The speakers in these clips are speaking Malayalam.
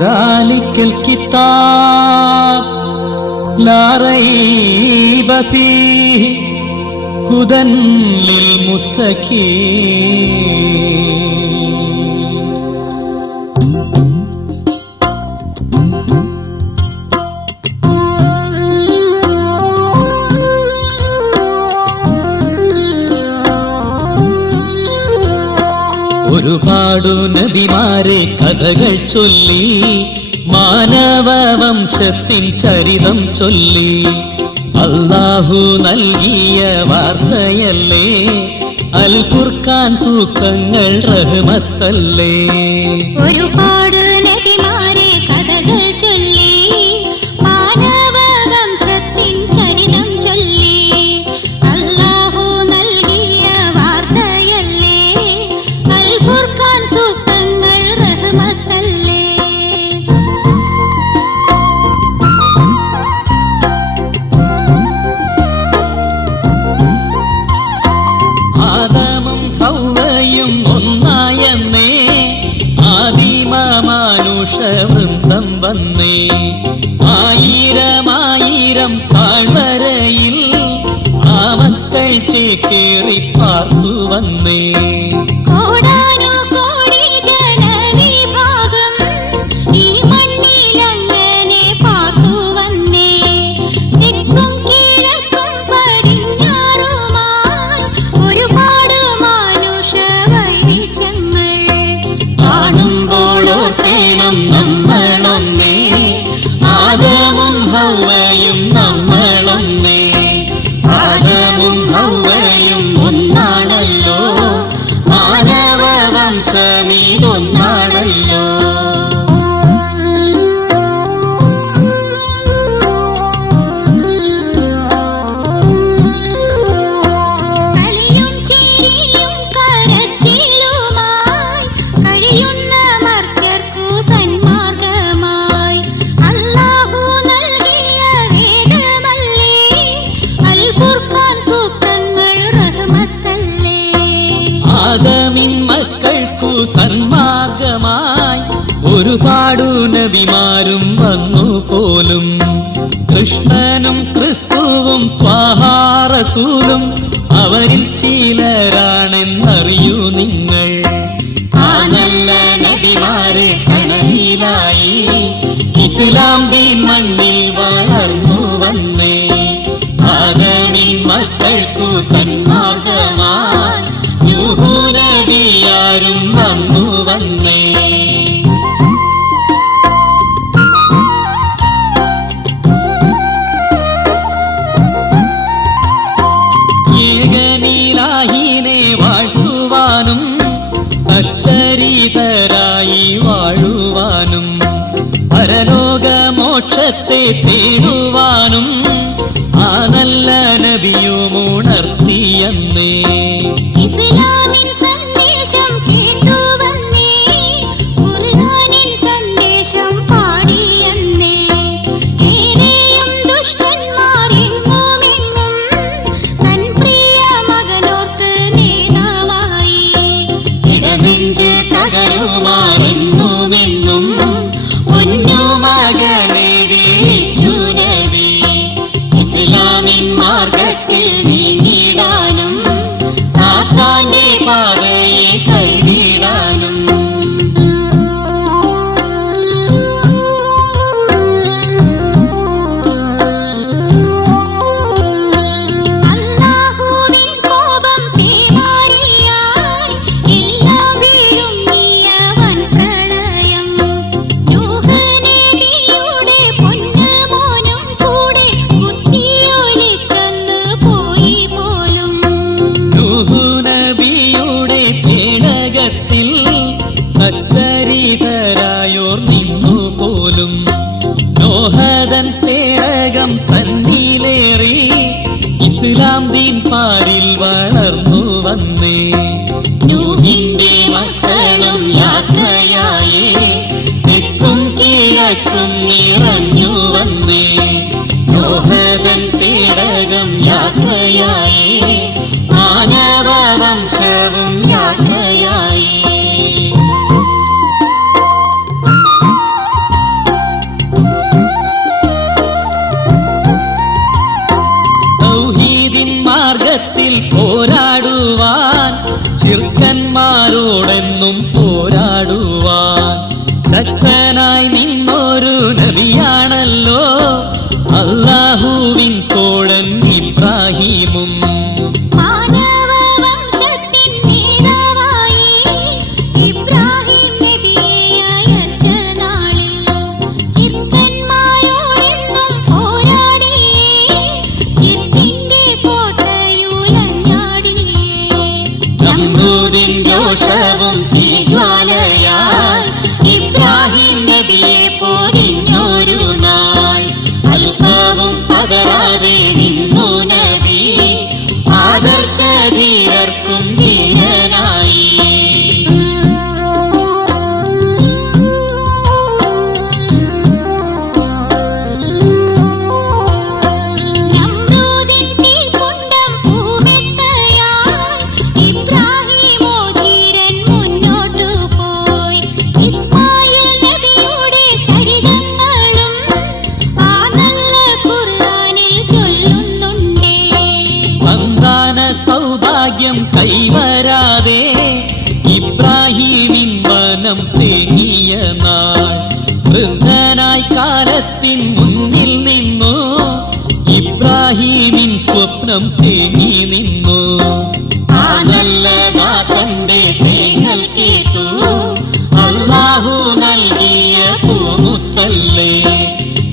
ذلك الكتاب لا ريب فيه هدى للمتقين. ഒരുപാടു നബിമാരെ കഥകൾ ചൊല്ലി, മാനവ വംശത്തിൻ ചരിതം ചൊല്ലി, അല്ലാഹു നൽകിയ വാർത്തയല്ലേ അൽ ഖുർആൻ, സൂക്തങ്ങൾ റഹ്മത്തല്ലേ. ഒരുപാട് നബിമാരെ കഥകൾ ചൊല്ലി, മാനവ വംശത്തിൻ ചരിതം ചൊല്ലി, അല്ലാഹു നൽകിയ വാർത്തയല്ലേ അൽ ഖുർആൻ, സൂക്തങ്ങൾ റഹ്മത്തല്ലേ. ആദമും ഹവ്വയും ഒന്നായെന്നേ ആദിമ മാനുഷ വൃന്ദം വന്നേ. ആയിരമായിരം താഴ്വരയിൽ ആ മക്കൾ ചേക്കേറി പാർത്തു വന്നേ. കോടാനുകോടി ജനവിഭാഗം ഈ മണ്ണിലങ്ങനെ പാർത്തു വന്നേ. തെക്കും കിഴക്കും പടിഞ്ഞാറുമായി ഒരുപാട് മാനുഷ വൈവിധ്യങ്ങൾ. കാണുമ്പോഴോർക്കണം നമ്മളൊന്നേ, ആദമും ഹവ്വയും നമ്മളൊന്നേ. ആദമും ഹവ്വയും ഒന്നാണല്ലോ, മാനവ വംശമീതൊന്നാണല്ലോ. കളിയും ചിരിയും കരച്ചിലുമായി കഴിയുന്ന മർത്യർക്കു സന്മാർഗമായി അല്ലാഹു നൽകിയ വേദമല്ലേ അൽ ഖുർആൻ, സൂക്തങ്ങൾ റഹ്മത്തല്ലേ. ആദമിൻ മക്കൾക്കു സന്മാർഗമായി ഒരുപാടു നബിമാരും വന്നു പോലും. കൃഷ്ണനും ക്രിസ്തുവും ത്വാഹാ റസൂലും അവരിൽ ചിലരാണെന്നറിയൂ നിങ്ങൾ. ആ നല്ല നബിമാരെ കണയിലായി ഇസ്ലാം ദീൻ മണ്ണിൽ വളർന്നു വന്നേ. ആദമിൻ മക്കൾക്കു സന്മാർഗമായി നൂഹ് നബിയാരും വന്നു വന്നേ. ഏകനീലാഹിനെ വാഴ്ത്തുവാനും സച്ചരിതരായി വാഴുവാനും പരലോകമോക്ഷത്തെ തേടുവാനും ആ നല്ല നബിയും ഉണർത്തിയെന്നേ. ഇസ്ലാമിൻ സന്ദേശം കേട്ടുവന്നേ, ഖുർആനിൻ സന്ദേശം പാടിയെന്നേ. ഏറെയും ദുഷ്ടന്മാർ എങ്ങുമെങ്ങും തൻ പ്രിയ മകനോർക്ക് നേതാവായി. ഇടനെഞ്ച് തകരുമാരെന്നുമെന്നും പൊന്നു മകനെ വിളിച്ചു നബി. ഇസ്ലാമിൻ മാർഗത്തിൽ നീങ്ങിടാനും സാത്താന്റെ പാതയെ കൈവിടാനും. അല്ലാഹുവിൻ കോപം പേമാരിയായി എല്ലാം വീഴുങ്ങിയ വൻപ്രളയം. നൂഹ് നബിയുടെ പൊന്നുമോനും കൂടെ കുത്തിയൊലിച്ചെന്ന് പോയി പോലും. നൂഹ് നബിയുടെ പേടകത്തിൽ സച്ചരിതരായോർ നിന്നു പോലും. നോഹദൻ പേടകം തന്നിലേറി ഇസ്ലാം ദീൻ പാരിൽ വളർന്നു വന്നേ. നൂഹിന്റെ മക്കളും യാത്രയായി തെക്കും കിഴക്കും നിറഞ്ഞു വന്നേ. നോഹദൻ പേടകം യാത്രയായി മാനവ വംശവും യാത്രയായി. പോരാടുവാൻ ശക്തനായി നിന്നൊരു നബിയാണല്ലോ അല്ലാഹുവിൻ തോഴൻ ഇബ്രാഹീമും. മാനവവംശത്തിൻ നേതാവായി ഇബ്രാഹിം നബിയെ അയച്ച നാളിൽ ശിർക്കന്മാരോടെന്നും പോരാടിയേ, ശിർക്കിന്റെ കോട്ടയുലഞ്ഞാടിയേ. നമ്രൂദിൻ രോഷവും തീജ്വാലയാൽ ഇബ്രാഹിം നബിയെ പൊതിഞ്ഞൊരു നാൾ അല്പവും പതറാതെ നിന്നു നബി ആദർശധീരർക്കും ധീരനായി. നമ്രൂദിൻ തീക്കുണ്ടം പൂമെത്തയാൽ ഇബ്രാഹിമോ ധീരൻ മുന്നോട്ടു പോയി. ഇസ്മായിൽ നബിയുടെ ചരിതങ്ങളും ആ നല്ല ഖുർആനിൽ ചൊല്ലുന്നുണ്ടേ. സന്താന സൗഭാഗ്യം കൈവരാതെ ഇബ്രാഹീമിൻ മനം തേങ്ങിയ നാൾ വൃദ്ധനായി കാലത്തിൻ മുന്നിൽ നിന്നു ഇബ്രാഹീമിൻ സ്വപ്നം തേങ്ങി നിന്നു. ആ നല്ല ദാസന്റെ തേങ്ങൽ കേട്ടു അല്ലാഹു നൽകിയ പൂമുത്തല്ലേ.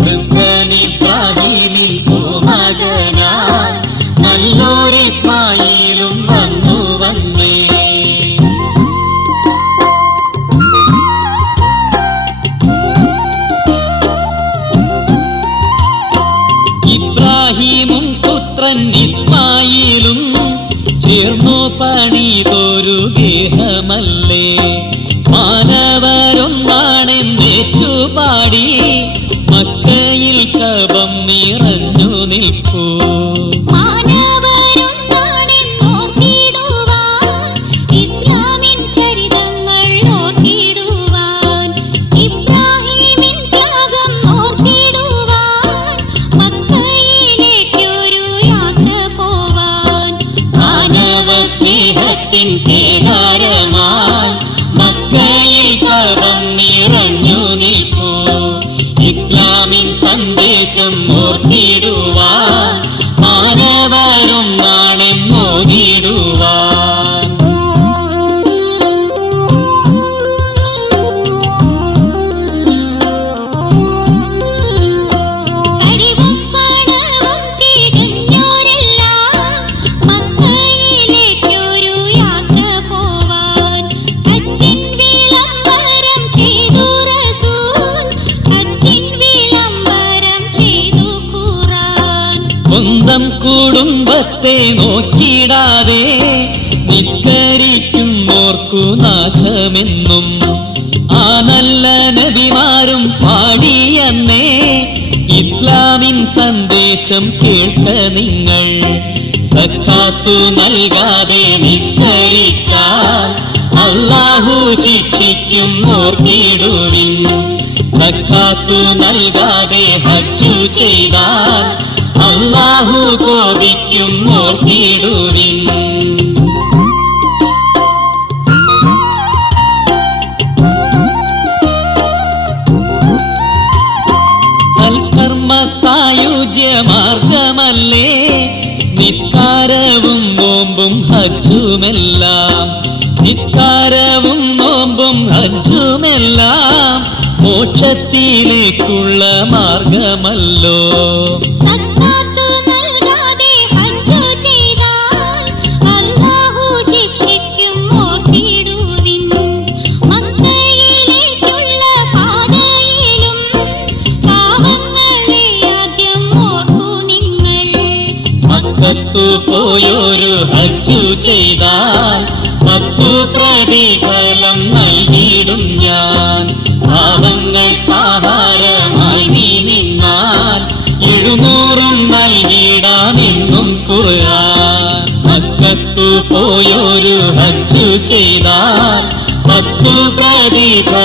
വൃദ്ധൻ ഇബ്രാഹീമിൻ പൂമകനായി നല്ലൊരു ഇസ്മായിലും വന്നു വന്നേ. ഇബ്രാഹീമും പുത്രൻ ഇസ്മായിലും ചേർന്നു പണിതൊരു ഗേഹമല്ലേ. മാനവരൊന്നാണെന്നേറ്റുപാടി മക്കയിൽ കബം നിറഞ്ഞു നിൽപ്പൂ. മാനവരൊന്നാണെന്നോർത്തിടുവാൻ ഇസ്ലാമിൻ ചരിതങ്ങൾ ഓർത്തിടുവാൻ ഇബ്രാഹിമിൻ ത്യാഗം ഓർത്തിടുവാൻ മക്കയിലേക്കൊരു യാത്ര പോവാൻ. മാനവ സ്നേഹത്തിൻ കേദാരമായി മക്കയിൽ കബം നിറഞ്ഞു നിൽപ്പൂ. ഇസ്ലാമിൻ സന്ദേശം ഓർത്തിടുവാൻ മാനവരൊന്നാണെന്നോതിടുവാൻ. കഴിവും പണവും തികഞ്ഞോരെല്ലാം മക്കയിലേക്കൊരു യാത്ര പോവാൻ. ഹജ്ജിൻ വിളംബരം ചെയ്തു റസൂൽ, ഹജ്ജിൻ വിളംബരം ചെയ്തു ഖുർആൻ. സ്വന്തം കുടുംബത്തെ നോക്കിടാതെ നിസ്കരിക്കുന്നോർക്കു നാശമെന്നും ആ നല്ല നബിമാരും പാടിയെന്നേ. ഇസ്ലാമിൻ സന്ദേശം കേൾക്ക നിങ്ങൾ. സക്കാത്തു നൽകാതെ നിസ്കരിച്ചാൽ അല്ലാഹു ശിക്ഷിക്കും ഓർത്തിടുവിൻ. സക്കാത്തു നൽകാതെ ഹജ്ജു ചെയ്താൽ അല്ലാഹു കോപിക്കും ഓർത്തിടുവിൻ. സൽക്കർമ്മ സായുജ്യ മാർഗമല്ലേ നിസ്കാരവും നോമ്പും ഹജ്ജുമെല്ലാം. നിസ്കാരവും നോമ്പും ഹജ്ജുമെല്ലാം മോക്ഷത്തിലേക്കുള്ള മാർഗമല്ലോ. സക്കാത്ത് നൽകാതെ ഹജ്ജ് ചെയ്താൽ അല്ലാഹു ശിക്ഷിക്കും ഓർത്തിടുവിൻ. മക്കയിലേക്കുള്ള പാതയിലും പാവങ്ങളെ ആദ്യം ഓർക്കൂ നിങ്ങൾ. മക്കത്തു പോയൊരു ഹജ്ജു ചെയ്താൽ 10 പ്രതിഫലം നൽകിയിടും ഞാൻ. പാവങ്ങൾക്കാഹാരമായി നീ നിന്നാൽ 700 നൽകിടാമെന്നും ഖുർആൻ. മക്കത്തു പോയൊരു ഹജ്ജു ചെയ്താൽ 10 പ്രതിഫലം